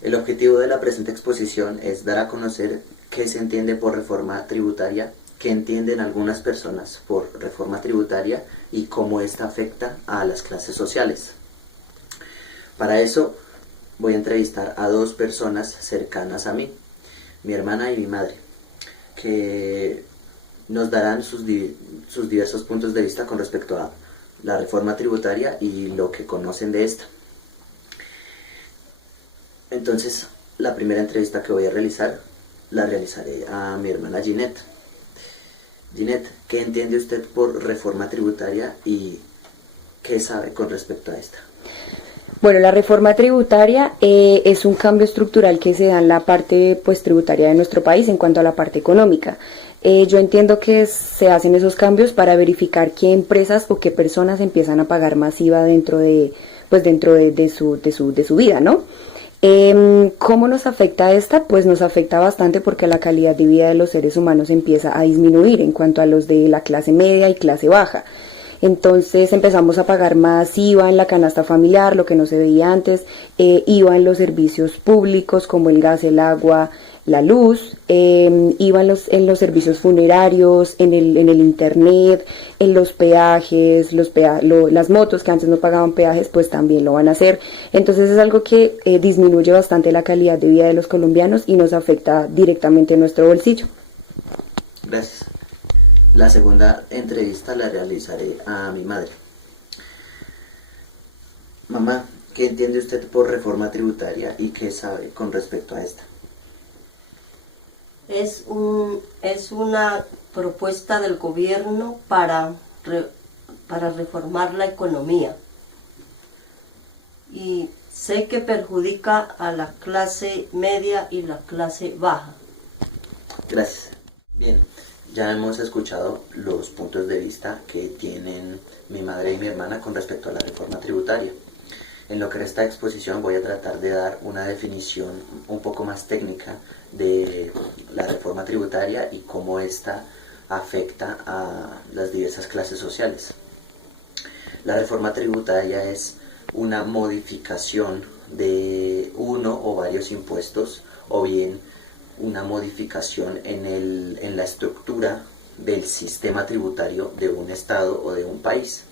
El objetivo de la presente exposición es dar a conocer qué se entiende por reforma tributaria, qué entienden algunas personas por reforma tributaria y cómo esta afecta a las clases sociales. Para eso voy a entrevistar a dos personas cercanas a mí, mi hermana y mi madre, que nos darán sus diversos puntos de vista con respecto a la reforma tributaria y lo que conocen de esta. Entonces, la primera entrevista que voy a realizar, la realizaré a mi hermana Ginette. Ginette, ¿qué entiende usted por reforma tributaria y qué sabe con respecto a esta? Bueno, la reforma tributaria es un cambio estructural que se da en la parte pues tributaria de nuestro país en cuanto a la parte económica. Yo entiendo que se hacen esos cambios para verificar qué empresas o qué personas empiezan a pagar más IVA dentro de su vida, ¿no? ¿Cómo nos afecta esta? Pues nos afecta bastante porque la calidad de vida de los seres humanos empieza a disminuir en cuanto a los de la clase media y clase baja. Entonces empezamos a pagar más IVA en la canasta familiar, lo que no se veía antes, IVA en los servicios públicos como el gas, el agua, la luz, IVA en los servicios funerarios, en el internet, en los peajes, las motos que antes no pagaban peajes, pues también lo van a hacer. Entonces es algo que disminuye bastante la calidad de vida de los colombianos y nos afecta directamente en nuestro bolsillo. Gracias. La segunda entrevista la realizaré a mi madre. Mamá, ¿qué entiende usted por reforma tributaria y qué sabe con respecto a esta? Es una propuesta del gobierno para reformar la economía. Y sé que perjudica a la clase media y la clase baja. Gracias. Bien, ya hemos escuchado los puntos de vista que tienen mi madre y mi hermana con respecto a la reforma tributaria. En lo que resta de exposición voy a tratar de dar una definición un poco más técnica de la reforma tributaria y cómo ésta afecta a las diversas clases sociales. La reforma tributaria es una modificación de uno o varios impuestos o bien una modificación en la estructura del sistema tributario de un estado o de un país.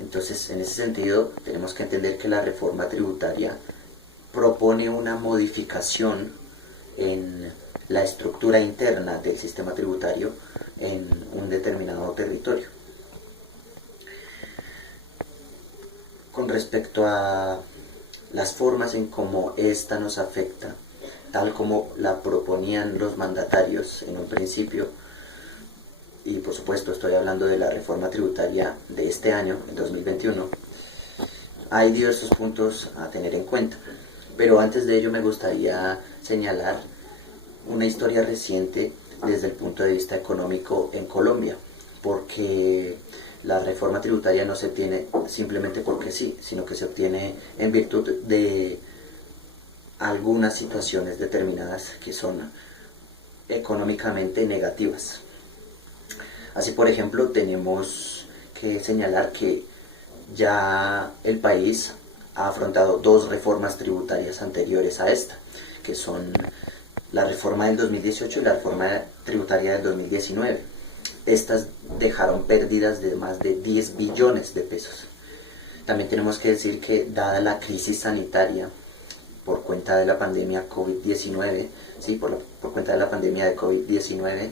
Entonces, en ese sentido, tenemos que entender que la reforma tributaria propone una modificación en la estructura interna del sistema tributario en un determinado territorio. Con respecto a las formas en cómo esta nos afecta, tal como la proponían los mandatarios en un principio, y por supuesto estoy hablando de la reforma tributaria de este año, en 2021, hay diversos puntos a tener en cuenta. Pero antes de ello me gustaría señalar una historia reciente desde el punto de vista económico en Colombia, porque la reforma tributaria no se obtiene simplemente porque sí, sino que se obtiene en virtud de algunas situaciones determinadas que son económicamente negativas. Así, por ejemplo, tenemos que señalar que ya el país ha afrontado dos reformas tributarias anteriores a esta, que son la reforma del 2018 y la reforma tributaria del 2019. Estas dejaron pérdidas de más de 10 billones de pesos. También tenemos que decir que, dada la crisis sanitaria por cuenta de la pandemia COVID-19, ¿sí? por cuenta de la pandemia de COVID-19,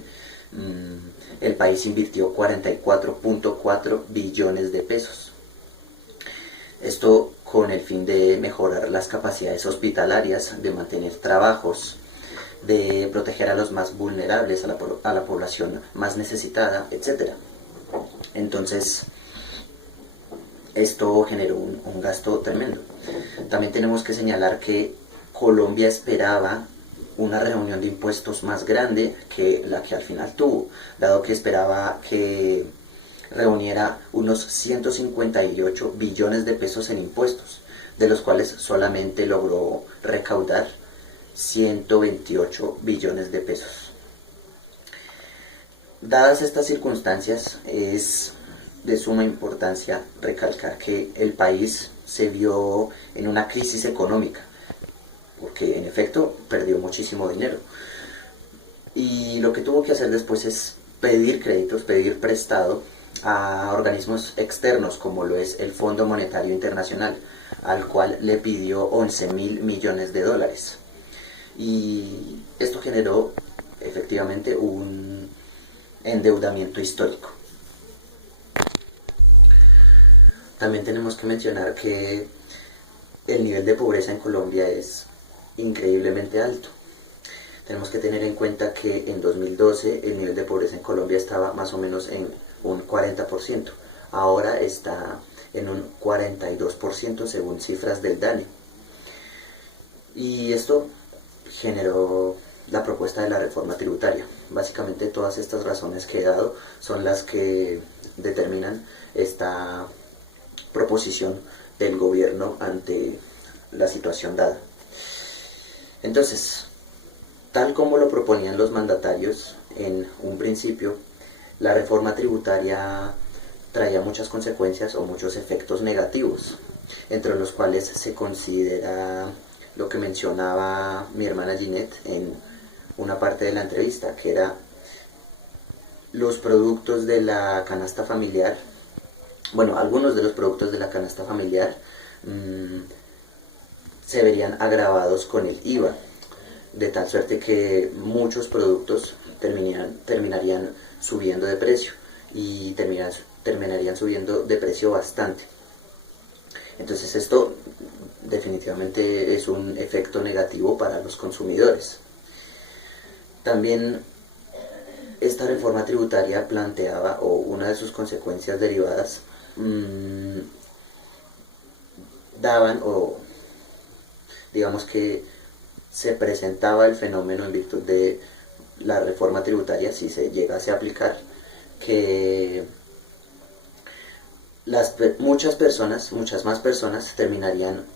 el país invirtió 44.4 billones de pesos. Esto con el fin de mejorar las capacidades hospitalarias, de mantener trabajos, de proteger a los más vulnerables, a la población más necesitada, etc. Entonces, esto generó un gasto tremendo. También tenemos que señalar que Colombia esperaba una reunión de impuestos más grande que la que al final tuvo, dado que esperaba que reuniera unos 158 billones de pesos en impuestos, de los cuales solamente logró recaudar 128 billones de pesos. Dadas estas circunstancias, es de suma importancia recalcar que el país se vio en una crisis económica, porque en efecto perdió muchísimo dinero. Y lo que tuvo que hacer después es pedir créditos, pedir prestado a organismos externos como lo es el Fondo Monetario Internacional, al cual le pidió 11.000 millones de dólares. Y esto generó efectivamente un endeudamiento histórico. También tenemos que mencionar que el nivel de pobreza en Colombia es increíblemente alto. Tenemos que tener en cuenta que en 2012 el nivel de pobreza en Colombia estaba más o menos en un 40%. Ahora está en un 42% según cifras del DANE. Y esto generó la propuesta de la reforma tributaria. Básicamente todas estas razones que he dado son las que determinan esta proposición del gobierno ante la situación dada. Entonces, tal como lo proponían los mandatarios en un principio, la reforma tributaria traía muchas consecuencias o muchos efectos negativos, entre los cuales se considera lo que mencionaba mi hermana Ginette en una parte de la entrevista, que era los productos de la canasta familiar. Bueno, algunos de los productos de la canasta familiar se verían agravados con el IVA, de tal suerte que muchos productos terminarían subiendo de precio y terminarían subiendo de precio bastante. Entonces esto definitivamente es un efecto negativo para los consumidores. También esta reforma tributaria planteaba, o una de sus consecuencias derivadas, daban, o digamos que se presentaba el fenómeno en virtud de la reforma tributaria, si se llegase a aplicar, que muchas más personas terminarían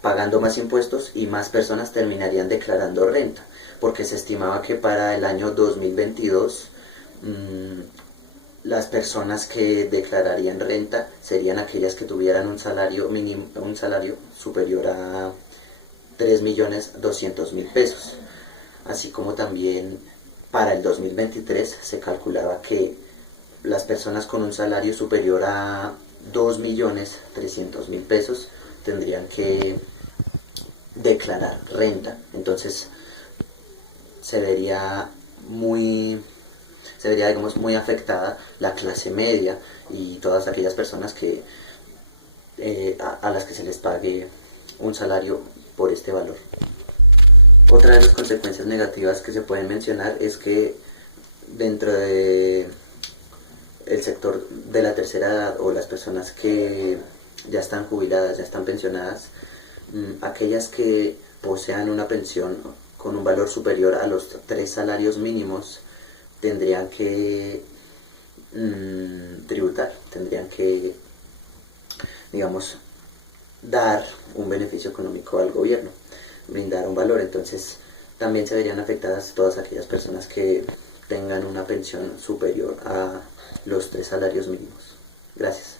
pagando más impuestos y más personas terminarían declarando renta, porque se estimaba que para el año 2022 las personas que declararían renta serían aquellas que tuvieran un salario mínimo, un salario superior a 3.200.000 pesos, así como también para el 2023 se calculaba que las personas con un salario superior a 2.300.000 pesos tendrían que declarar renta. Entonces se vería digamos, muy afectada la clase media y todas aquellas personas que a las que se les pague un salario por este valor. Otra de las consecuencias negativas que se pueden mencionar es que dentro de el sector de la tercera edad, o las personas que ya están jubiladas, ya están pensionadas, aquellas que posean una pensión con un valor superior a los 3 salarios mínimos tendrían que tributar, tendrían que, digamos, dar un beneficio económico al gobierno, brindar un valor. Entonces también se verían afectadas todas aquellas personas que tengan una pensión superior a los 3 salarios mínimos. Gracias.